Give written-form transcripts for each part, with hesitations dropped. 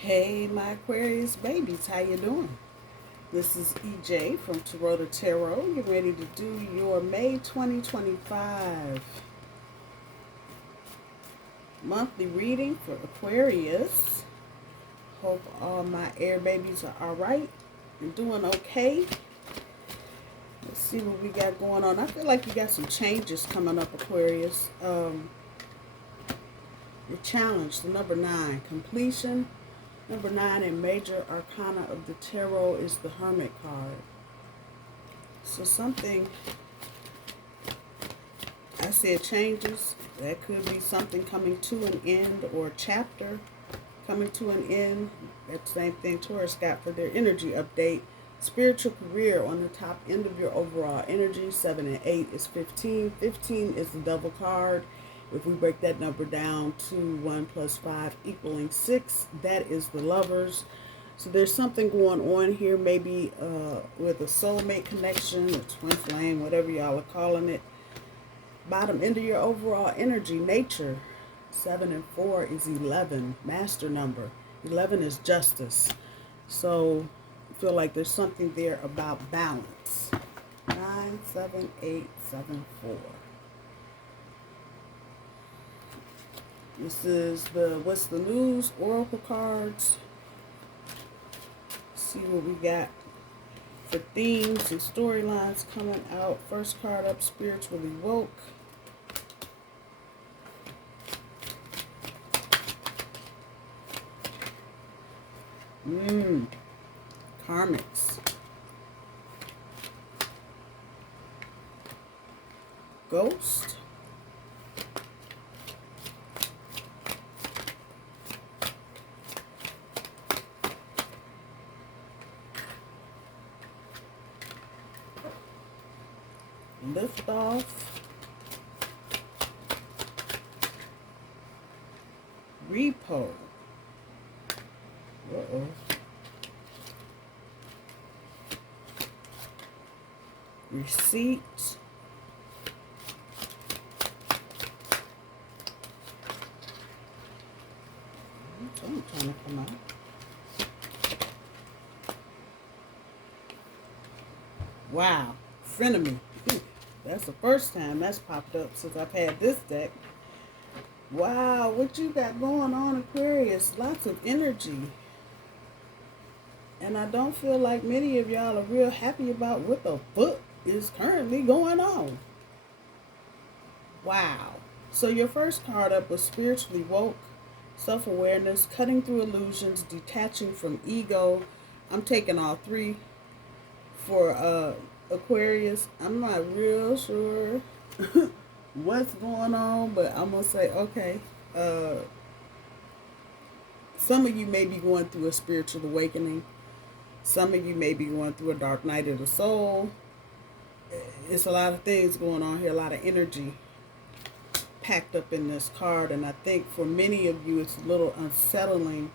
Hey, my Aquarius babies, how you doing? This is EJ from Taurota Tarot. You're ready to do your May 2025 monthly reading for Aquarius. Hope all my air babies are all right and doing okay. Let's see what we got going on. I feel like you got some changes coming up, Aquarius. Your challenge, the number 9, completion. Number 9 in major arcana of the tarot is the Hermit card. So something, I said changes. That could be something coming to an end or a chapter coming to an end. That same thing Taurus got for their energy update. Spiritual career on the top end of your overall energy. 7 and 8 is 15. 15 is the double card. If we break that number down to 1 plus 5 equaling 6, that is the Lovers. So there's something going on here, maybe with a soulmate connection, a twin flame, whatever y'all are calling it. Bottom end of your overall energy, nature. 7 and 4 is 11, master number. 11 is justice. So I feel like there's something there about balance. 9, 7, 8, 7, 4. This is the What's the News Oracle cards. See what we got for themes and storylines coming out. First card up, Spiritually Woke. Karmics. Ghost. Lift off. Repo. Uh-oh. Receipt. I'm trying to come out. Wow. Frenemy. That's the first time that's popped up since I've had this deck. Wow, what you got going on, Aquarius? Lots of energy. And I don't feel like many of y'all are real happy about what the fuck is currently going on. Wow. So your first card up was Spiritually Woke, self-awareness, cutting through illusions, detaching from ego. I'm taking all three for Aquarius. I'm not real sure what's going on, but I'm going to say, okay, some of you may be going through a spiritual awakening. Some of you may be going through a dark night of the soul. It's a lot of things going on here, a lot of energy packed up in this card, and I think for many of you it's a little unsettling.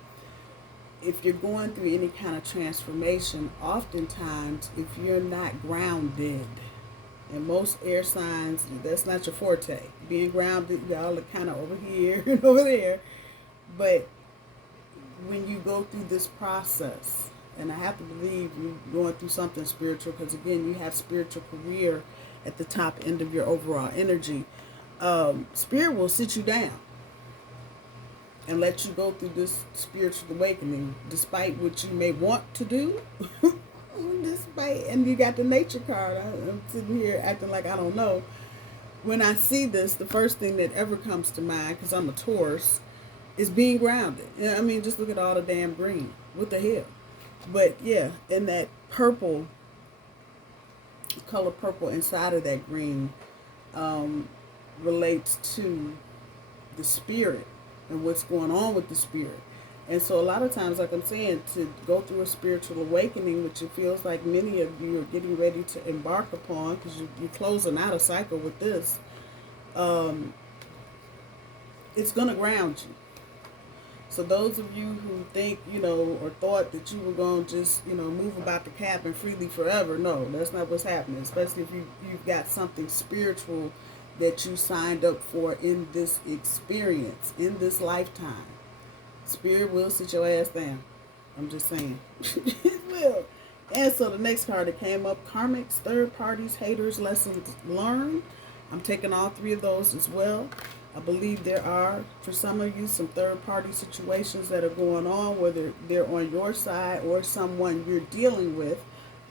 If you're going through any kind of transformation, oftentimes if you're not grounded, and most air signs, that's not your forte. Being grounded, y'all are kind of over here and over there. But when you go through this process, and I have to believe you're going through something spiritual, because again, you have spiritual career at the top end of your overall energy. Spirit will sit you down and let you go through this spiritual awakening, despite what you may want to do. Despite, and you got the nature card. I'm sitting here acting like I don't know. When I see this, the first thing that ever comes to mind, because I'm a Taurus, is being grounded. I mean, just look at all the damn green. What the hell? But yeah, and that purple, color purple inside of that green relates to the spirit and what's going on with the spirit. And so a lot of times, like I'm saying, to go through a spiritual awakening, which it feels like many of you are getting ready to embark upon, because you're closing out a cycle with this, it's going to ground you. So those of you who think, or thought that you were going to just, move about the cabin freely forever, no, that's not what's happening, especially if you've got something spiritual that you signed up for in this experience, in this lifetime. Spirit will sit your ass down. I'm just saying. It will. And so the next card that came up, karmics, third parties, haters, lessons learned. I'm taking all three of those as well. I believe there are, for some of you, some third-party situations that are going on, whether they're on your side or someone you're dealing with.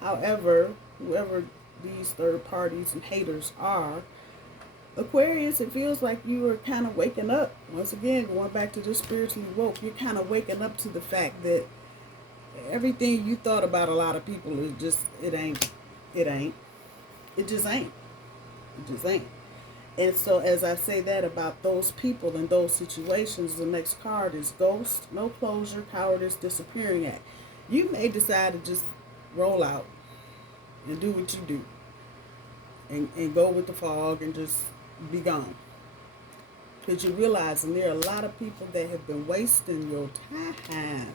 However, whoever these third parties and haters are, Aquarius, it feels like you are kind of waking up. Once again, going back to the spiritually woke, you're kind of waking up to the fact that everything you thought about a lot of people is just, it ain't. It just ain't. It just ain't. And so as I say that about those people and those situations, the next card is Ghost, no closure, cowardice, disappearing act. You may decide to just roll out and do what you do. And go with the fog and just be gone. Because you're realizing there are a lot of people that have been wasting your time.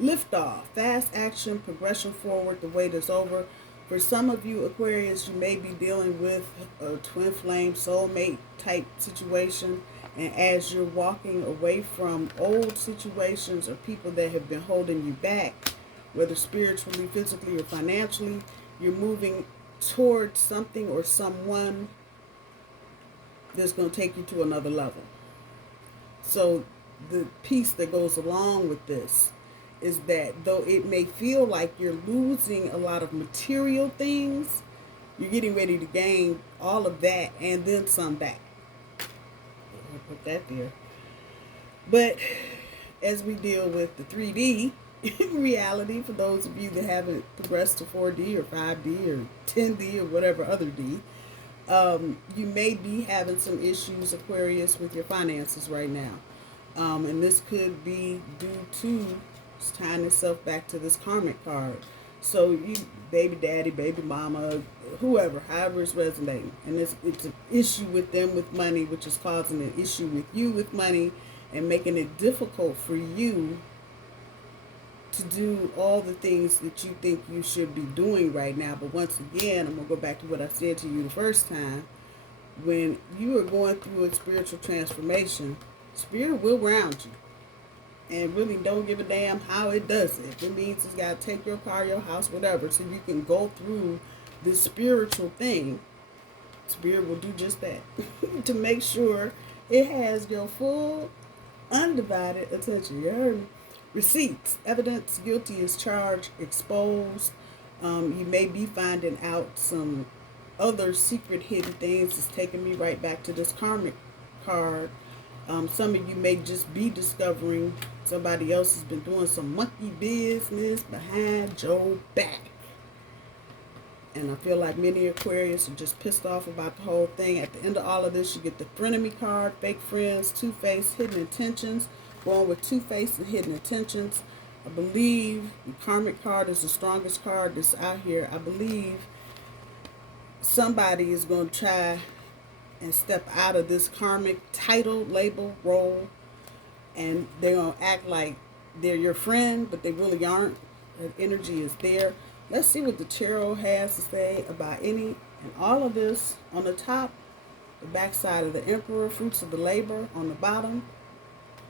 Lift off, fast action, progression forward, the wait is over. For some of you, Aquarius, you may be dealing with a twin flame, soulmate type situation. And as you're walking away from old situations or people that have been holding you back, whether spiritually, physically, or financially, you're moving towards something or someone that's going to take you to another level. So the piece that goes along with this is that though it may feel like you're losing a lot of material things, you're getting ready to gain all of that and then some back. I'll put that there. But as we deal with the 3D reality, for those of you that haven't progressed to 4D or 5D or 10D or whatever other D, you may be having some issues, Aquarius, with your finances right now. And this could be due to tying itself back to this karmic card. So you, baby daddy, baby mama, whoever, however it's resonating. And it's an issue with them with money, which is causing an issue with you with money and making it difficult for you to do all the things that you think you should be doing right now. But once again, I'm going to go back to what I said to you the first time. When you are going through a spiritual transformation, Spirit will ground you. And really don't give a damn how it does it. If it means it's got to take your car, your house, whatever, so you can go through this spiritual thing, Spirit will do just that. To make sure it has your full, undivided attention. You heard me? Receipts, evidence, guilty as charged, exposed. You may be finding out some other secret hidden things. It's taking me right back to this karmic card. Some of you may just be discovering somebody else has been doing some monkey business behind your back. And I feel like many Aquarius are just pissed off about the whole thing. At the end of all of this, you get the frenemy card, fake friends, two-faced, hidden intentions. Going with two-faced and hidden intentions. I believe the karmic card is the strongest card that's out here. I believe somebody is going to try and step out of this karmic title, label, role, and they're going to act like they're your friend, but they really aren't. That energy is there. Let's see what the tarot has to say about any and all of this. On the top, the backside of the Emperor, fruits of the labor. On the bottom,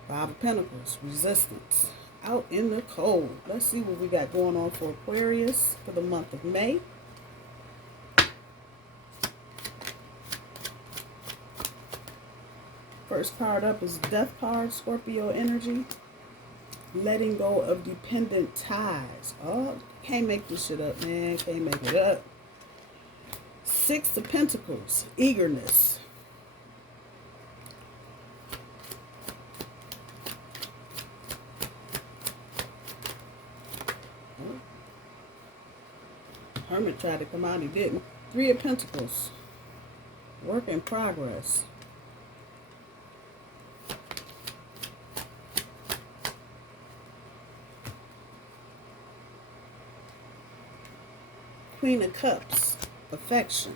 Five of Pentacles, resistance. Out in the cold. Let's see what we got going on for Aquarius for the month of May. First card up is Death card, Scorpio energy. Letting go of dependent ties. Oh, can't make this shit up, man. Can't make it up. Six of Pentacles, eagerness. Hermit tried to come out, he didn't. Three of Pentacles, work in progress. Queen of Cups, affection.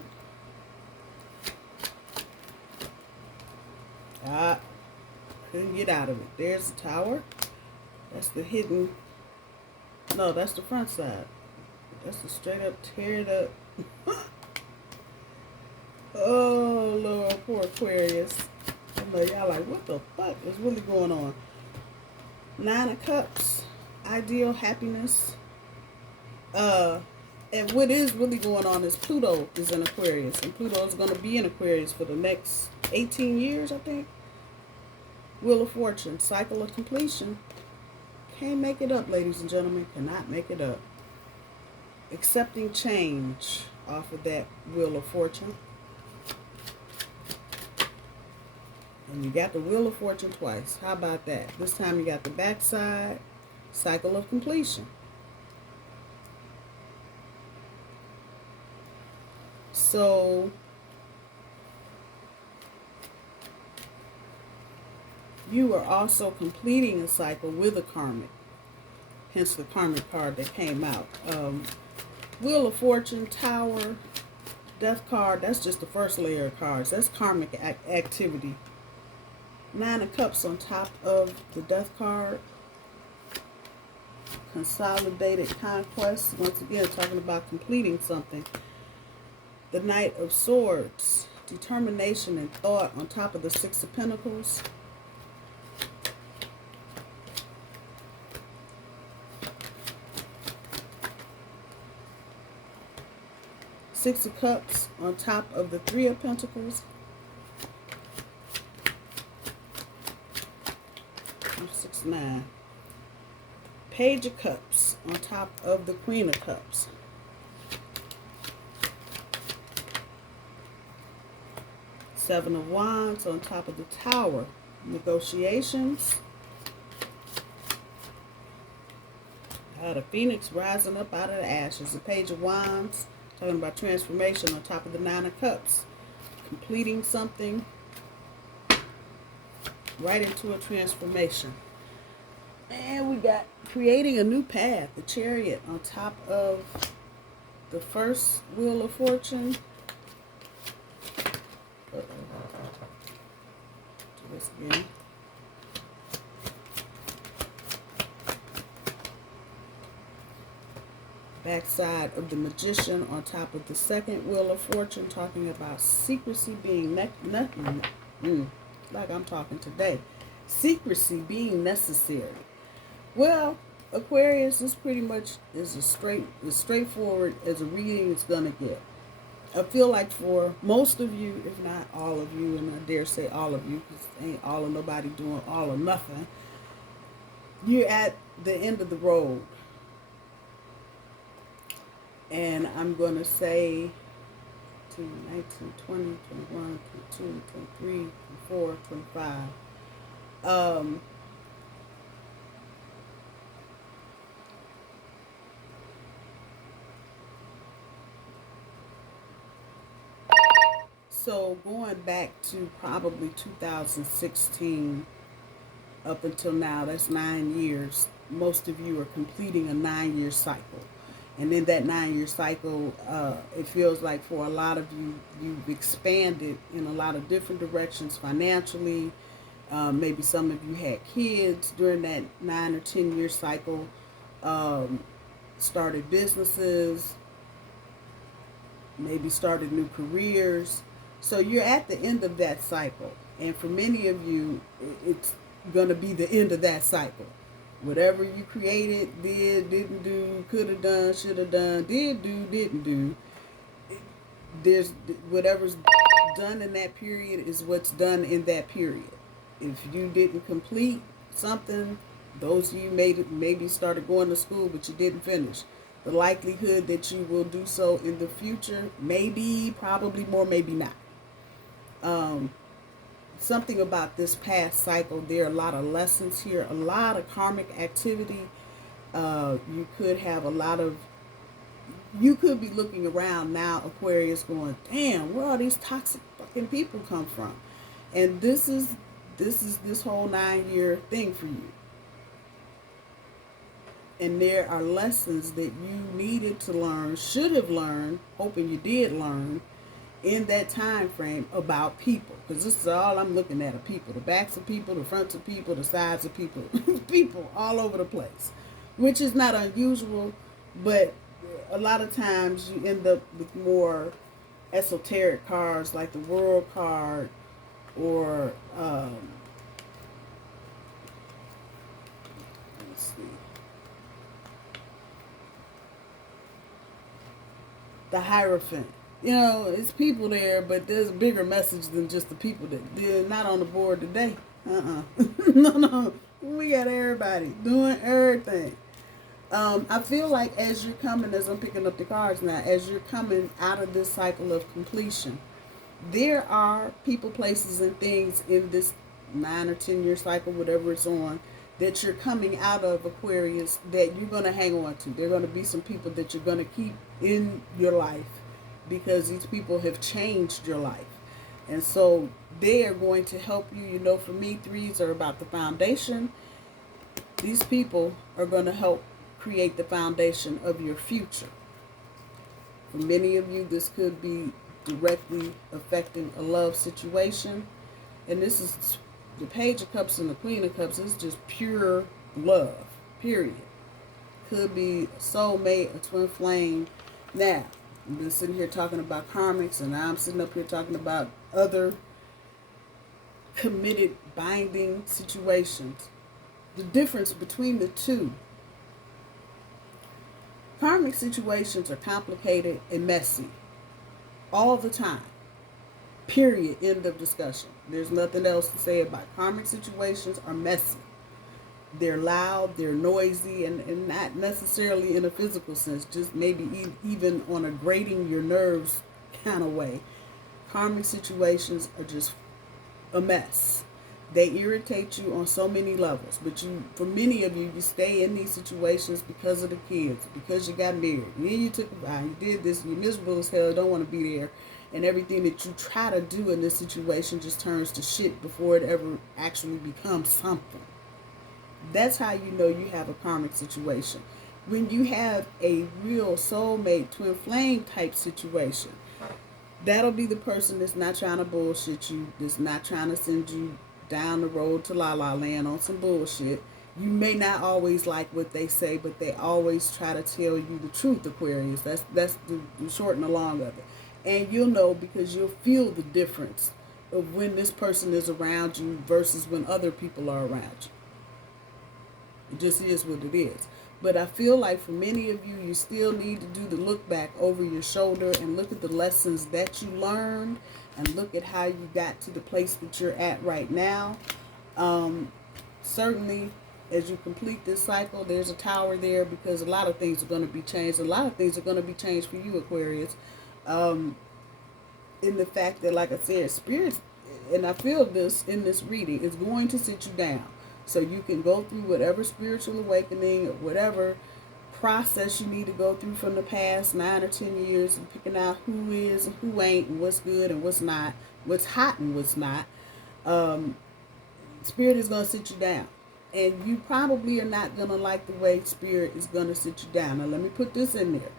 Couldn't get out of it. There's the Tower. That's the hidden. No, that's the front side. That's the straight up tear it up. Oh, Lord, poor Aquarius. I know y'all like, what the fuck is really going on? Nine of Cups, ideal happiness. And what is really going on is Pluto is in Aquarius, and Pluto is going to be in Aquarius for the next 18 years, I think. Wheel of Fortune, cycle of completion. Can't make it up, ladies and gentlemen. Cannot make it up. Accepting change off of that Wheel of Fortune. And you got the Wheel of Fortune twice. How about that? This time you got the backside, cycle of completion. So you are also completing a cycle with a karmic. Hence the karmic card that came out. Wheel of Fortune, Tower, Death card. That's just the first layer of cards. That's karmic activity. Nine of Cups on top of the Death card. Consolidated conquest. Once again, talking about completing something. The Knight of Swords. Determination and thought on top of the Six of Pentacles. Six of Cups on top of the Three of Pentacles. 6, 9. Page of Cups on top of the Queen of Cups. Seven of Wands on top of the Tower. Negotiations. The Phoenix rising up out of the ashes. The Page of Wands. Talking about transformation on top of the Nine of Cups. Completing something. Right into a transformation. And we got creating a new path. The Chariot on top of the first Wheel of Fortune. Do this again. Backside of the Magician on top of the second Wheel of Fortune, talking about secrecy being like I'm talking today. Secrecy being necessary. Well, Aquarius is pretty much as straightforward as a reading is gonna get. I feel like for most of you, if not all of you, and I dare say all of you, because ain't all of nobody doing all or nothing, you're at the end of the road. And I'm going to say 19, 20, 21, 22, 23, 24, 25. So going back to probably 2016 up until now, that's 9 years. Most of you are completing a 9-year cycle. And in that 9-year cycle, it feels like for a lot of you, you've expanded in a lot of different directions financially. Maybe some of you had kids during that 9 or 10-year cycle, started businesses, maybe started new careers. So you're at the end of that cycle. And for many of you, it's going to be the end of that cycle. Whatever you created, did, didn't do, could have done, should have done, did do, didn't do. There's whatever's done in that period is what's done in that period. If you didn't complete something, those of you maybe started going to school but you didn't finish. The likelihood that you will do so in the future, maybe, probably more, maybe not. Something about this past cycle, there are a lot of lessons here, a lot of karmic activity. You could have you could be looking around now, Aquarius, going, damn, where all these toxic fucking people come from? And this is this whole 9-year thing for you. And there are lessons that you needed to learn, should have learned, hoping you did learn, in that time frame about people. Because this is all I'm looking at, are people. The backs of people, the fronts of people, the sides of people. People all over the place. Which is not unusual, but a lot of times you end up with more esoteric cards like the World card, or the Hierophant. You know, it's people there, but there's a bigger message than just the people that they're not on the board today. No. We got everybody doing everything. I feel like as you're coming, as I'm picking up the cards now, as you're coming out of this cycle of completion, there are people, places, and things in this 9 or 10 year cycle, whatever it's on, that you're coming out of, Aquarius, that you're going to hang on to. There are going to be some people that you're going to keep in your life because these people have changed your life. And so they are going to help you. You know, for me, 3s are about the foundation. These people are going to help create the foundation of your future. For many of you, this could be directly affecting a love situation. And this is the Page of Cups and the Queen of Cups. It's just pure love, period. Could be a soulmate, a twin flame. Now, I've been sitting here talking about karmics, and now I'm sitting up here talking about other committed, binding situations. The difference between the two: karmic situations are complicated and messy all the time. Period. End of discussion. There's nothing else to say about it. Karmic situations are messy. They're loud, they're noisy, and not necessarily in a physical sense, just maybe even on a grating your nerves kind of way. Karmic situations are just a mess. They irritate you on so many levels, but for many of you, you stay in these situations because of the kids, because you got married, and then you took a vow, you did this, you're miserable as hell, don't want to be there, and everything that you try to do in this situation just turns to shit before it ever actually becomes something. That's how you know you have a karmic situation. When you have a real soulmate, twin flame type situation, that'll be the person that's not trying to bullshit you, that's not trying to send you down the road to La La Land on some bullshit. You may not always like what they say, but they always try to tell you the truth, Aquarius. That's the short and the long of it. And you'll know because you'll feel the difference of when this person is around you versus when other people are around you. It just is what it is. But I feel like for many of you, you still need to do the look back over your shoulder and look at the lessons that you learned and look at how you got to the place that you're at right now. Certainly, as you complete this cycle, there's a tower there because a lot of things are going to be changed. A lot of things are going to be changed for you, Aquarius. In the fact that, like I said, Spirit, and I feel this in this reading, is going to sit you down. So you can go through whatever spiritual awakening or whatever process you need to go through from the past 9 or 10 years and picking out who is and who ain't and what's good and what's not, what's hot and what's not. Spirit is going to sit you down. And you probably are not going to like the way Spirit is going to sit you down. Now, let me put this in there.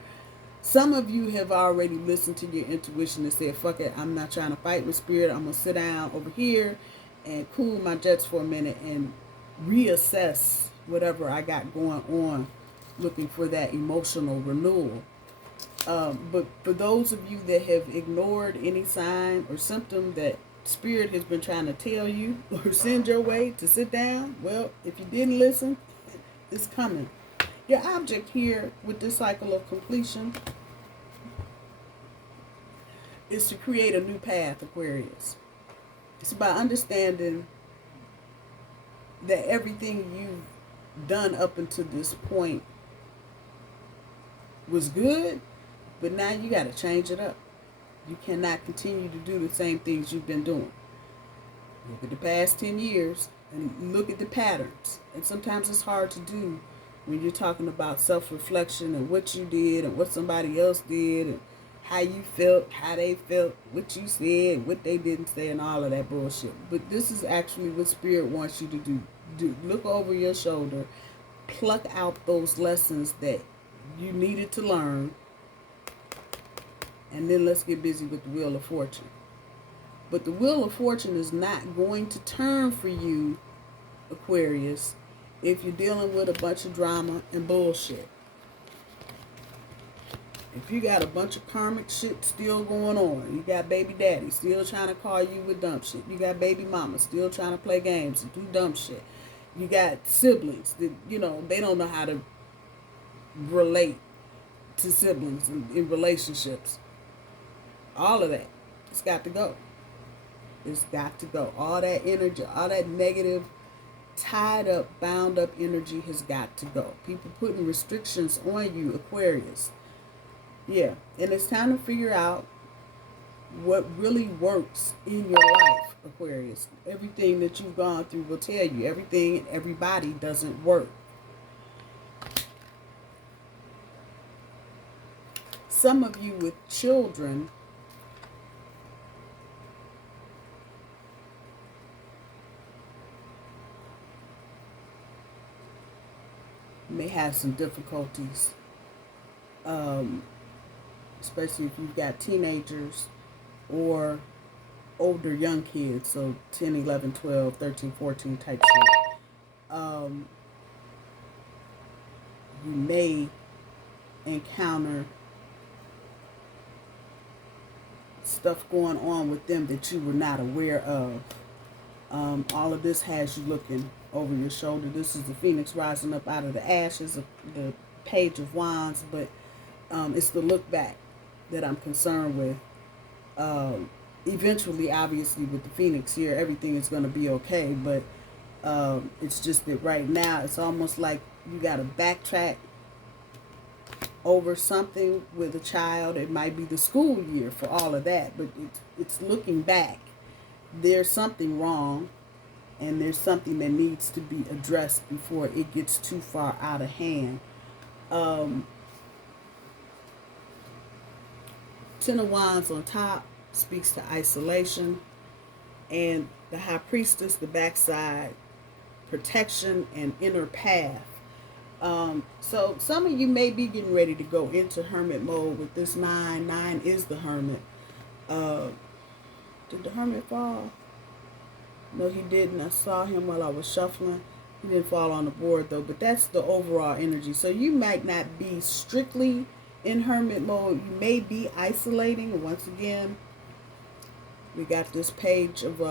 Some of you have already listened to your intuition and said, fuck it, I'm not trying to fight with Spirit. I'm going to sit down over here and cool my jets for a minute and reassess whatever I got going on, looking for that emotional renewal. But for those of you that have ignored any sign or symptom that Spirit has been trying to tell you or send your way to sit down, well, if you didn't listen, it's coming. Your object here with this cycle of completion is to create a new path, Aquarius. It's about understanding that everything you've done up until this point was good, but now you got to change it up. You cannot continue to do the same things you've been doing. Look at the past 10 years and look at the patterns. And sometimes it's hard to do when you're talking about self-reflection and what you did and what somebody else did and how you felt, how they felt, what you said, what they didn't say, and all of that bullshit. But this is actually what Spirit wants you to do. Look over your shoulder, pluck out those lessons that you needed to learn, and then let's get busy with the Wheel of Fortune. But the Wheel of Fortune is not going to turn for you, Aquarius, if you're dealing with a bunch of drama and bullshit. If you got a bunch of karmic shit still going on, you got baby daddy still trying to call you with dumb shit, you got baby mama still trying to play games and do dumb shit, you got siblings that, you know, they don't know how to relate to siblings and in relationships. All of that. It's got to go. It's got to go. All that energy, all that negative, tied up, bound up energy has got to go. People putting restrictions on you, Aquarius. Yeah. And it's time to figure out what really works in your life, Aquarius. Everything that you've gone through will tell you. Everything and everybody doesn't work. Some of you with children may have some difficulties, especially if you've got teenagers or older young kids, so 10, 11, 12, 13, 14 type shit. You may encounter stuff going on with them that you were not aware of. All of this has you looking over your shoulder. This is the phoenix rising up out of the ashes of the page of wands, but it's the look back that I'm concerned with. Eventually, obviously, with the phoenix here, everything is going to be okay, but it's just that right now it's almost like you got to backtrack over something with a child. It might be the school year for all of that, but it's looking back. There's something wrong, and there's something that needs to be addressed before it gets too far out of hand. Ten of Wands on top speaks to isolation, and the High Priestess, the backside, protection and inner path. So some of you may be getting ready to go into hermit mode with this 9. 9 is the hermit. Did the hermit fall? No, he didn't. I saw him while I was shuffling. He didn't fall on the board though, but that's the overall energy. So you might not be strictly in hermit mode. You may be isolating. Once again, we got this page of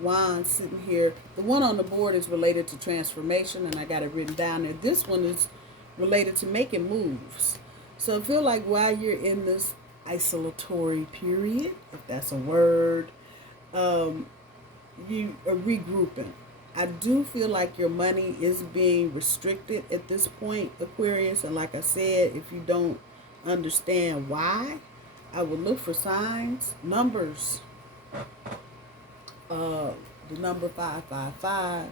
wands sitting here. The one on the board is related to transformation, and I got it written down there. This one is related to making moves. So I feel like while you're in this isolatory period, if that's a word, you are regrouping. I do feel like your money is being restricted at this point, Aquarius, and like I said, if you don't understand why, I would look for signs, numbers. The number 555,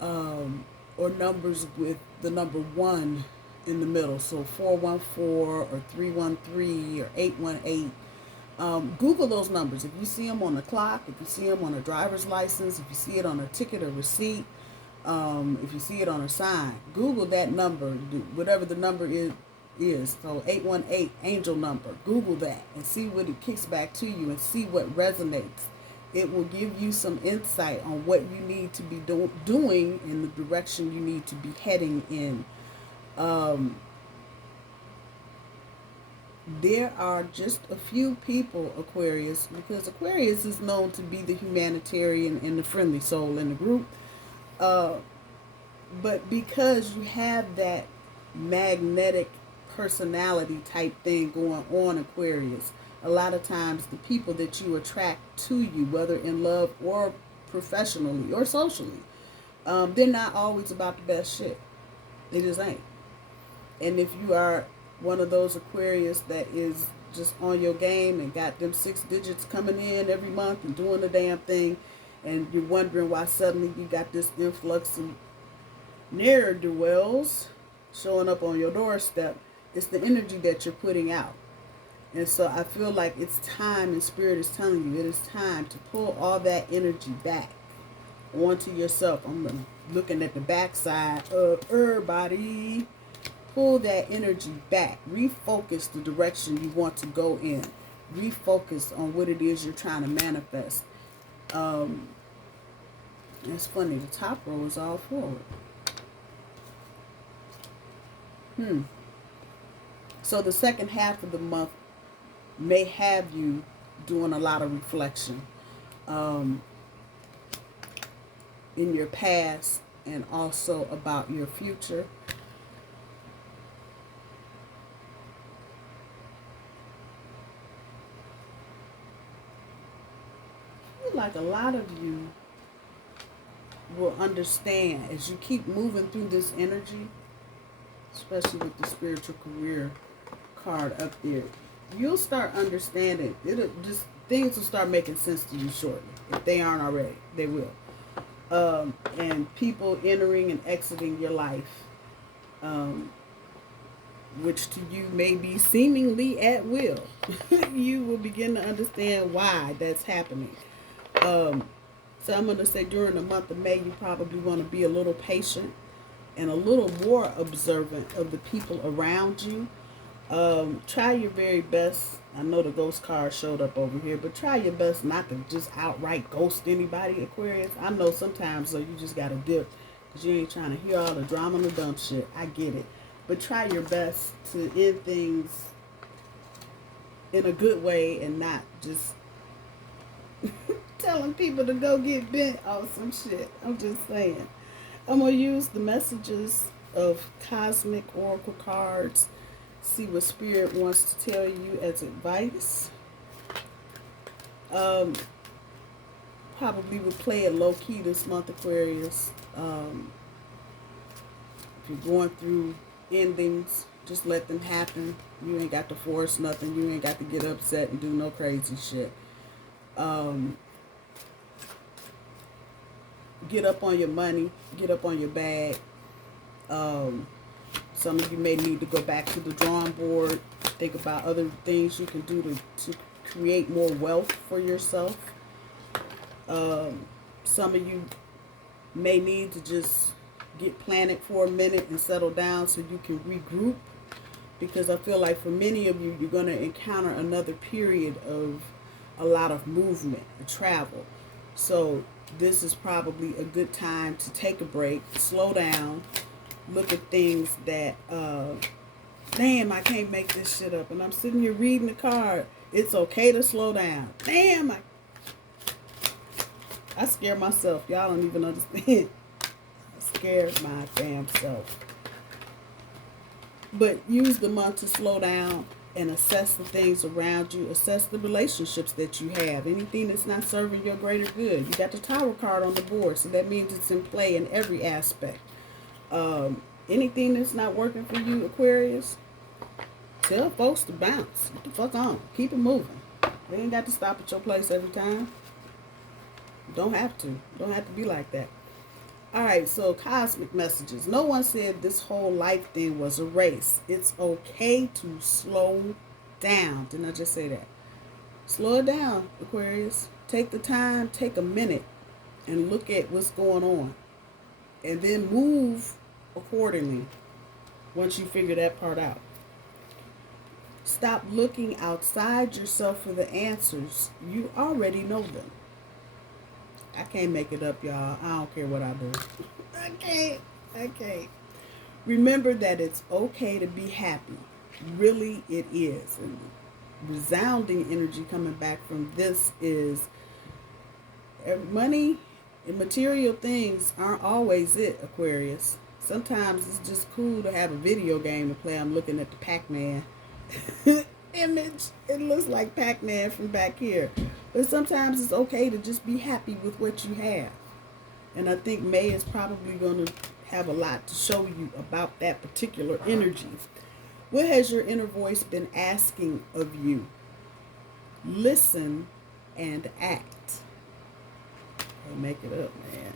or numbers with the number 1 in the middle. So 414 or 313 or 818. Google those numbers. If you see them on the clock, if you see them on a driver's license, if you see it on a ticket or receipt, if you see it on a sign, Google that number, whatever the number is. So 818, angel number. Google that and see what it kicks back to you and see what resonates. It will give you some insight on what you need to be doing in the direction you need to be heading in. There are just a few people, Aquarius, because Aquarius is known to be the humanitarian and the friendly soul in the group. But because you have that magnetic personality type thing going on, Aquarius, a lot of times the people that you attract to you, whether in love or professionally or socially, they're not always about the best shit. They just ain't. And if you are one of those Aquarius that is just on your game and got them 6 digits coming in every month and doing the damn thing, and you're wondering why suddenly you got this influx of ne'er-do-wells showing up on your doorstep, it's the energy that you're putting out. And so I feel like it's time, and Spirit is telling you, it is time to pull all that energy back onto yourself. I'm looking at the backside of everybody. Pull that energy back. Refocus the direction you want to go in. Refocus on what it is you're trying to manifest. It's funny, the top row is all forward. So the second half of the month may have you doing a lot of reflection in your past and also about your future. like a lot of you will understand as you keep moving through this energy, especially with the spiritual career card up there. You'll start understanding. Things will start making sense to you shortly. If they aren't already, they will. And people entering and exiting your life, which to you may be seemingly at will. You will begin to understand why that's happening. So I'm going to say during the month of May, you probably want to be a little patient and a little more observant of the people around you. Try your very best. I know the ghost card showed up over here, but try your best not to just outright ghost anybody, Aquarius. I know sometimes you just got to dip because you ain't trying to hear all the drama and the dumb shit. I get it. But try your best to end things in a good way and not just telling people to go get bent off some shit. I'm just saying. I'm going to use the messages of cosmic oracle cards. See what Spirit wants to tell you as advice. Probably would play it low key this month, Aquarius. If you're going through endings, just let them happen. You ain't got to force nothing. You ain't got to get upset and do no crazy shit. Get up on your money. Get up on your bag. Some of you may need to go back to the drawing board. Think about other things you can do to create more wealth for yourself. Some of you may need to just get planted for a minute and settle down so you can regroup. Because I feel like for many of you, you're going to encounter another period of a lot of movement and travel. So this is probably a good time to take a break, slow down, look at things that, damn, I can't make this shit up. And I'm sitting here reading the card. It's okay to slow down. Damn, I scare myself. Y'all don't even understand. I scared my damn self. But use the month to slow down and assess the things around you. Assess the relationships that you have. Anything that's not serving your greater good. You got the Tower card on the board, so that means it's in play in every aspect. Anything that's not working for you, Aquarius, tell folks to bounce. Get the fuck on. Keep it moving. They ain't got to stop at your place every time. Don't have to. Don't have to be like that. Alright, so cosmic messages. No one said this whole life thing was a race. It's okay to slow down. Didn't I just say that? Slow it down, Aquarius. Take the time, take a minute, and look at what's going on. And then move accordingly once you figure that part out. Stop looking outside yourself for the answers. You already know them. I can't make it up, y'all. I don't care what I do. I can't. Remember that it's okay to be happy. Really, it is. And resounding energy coming back from this is money and material things aren't always it, Aquarius. Sometimes it's just cool to have a video game to play. I'm looking at the Pac-Man image. It looks like Pac-Man from back here. But sometimes it's okay to just be happy with what you have. And I think May is probably going to have a lot to show you about that particular energy. What has your inner voice been asking of you? Listen and act. Hey, make it up, man.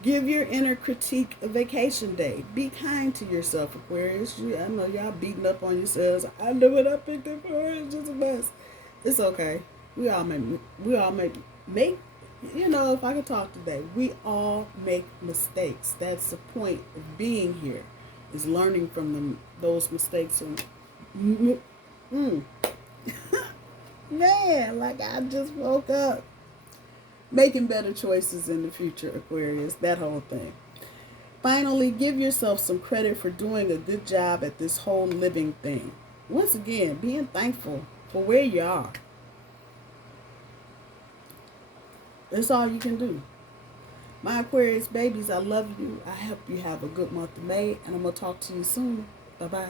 Give your inner critique a vacation day. Be kind to yourself, Aquarius. I know y'all beating up on yourselves. I know what I picked up for. It's just a mess. It's okay. We all make, you know, if I could talk today, we all make mistakes. That's the point of being here, is learning from those mistakes. And man, like I just woke up. Making better choices in the future, Aquarius. That whole thing. Finally, give yourself some credit for doing a good job at this whole living thing. Once again, being thankful for where you are. That's all you can do. My Aquarius babies, I love you. I hope you have a good month of May, and I'm going to talk to you soon. Bye-bye.